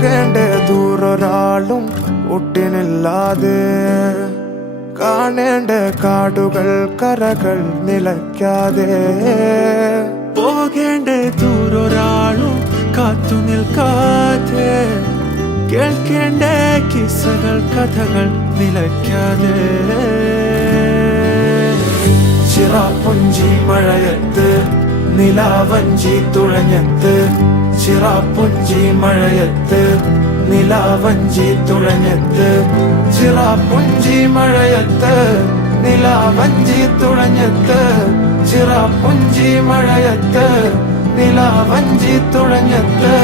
പോകേണ്ട ദൂരൊരാളും ഒട്ടിനില്ലാതെ കാണേണ്ട കാടുകൾ കരകൾ നിലയ്ക്കാതെ പോകേണ്ട ദൂരൊരാളും കാത്തു നിൽക്കാതെ കേൾക്കേണ്ട കിസ്സകൾ കഥകൾ നിലയ്ക്കാതെ ചിറാപ്പുഞ്ചി മഴയത്ത് നിലാവഞ്ചി തുഴഞ്ഞത്ത് ചിറാപ്പുഞ്ചി മഴയത്ത് നിലാവഞ്ചി തുഴഞ്ഞത്ത് ചിറാപ്പുഞ്ചി മഴയത്ത് നിലാവഞ്ചി തുഴഞ്ഞത്ത് ചിറാപ്പുഞ്ചി മഴയത്ത് നിലാവഞ്ചി തുഴഞ്ഞത്ത്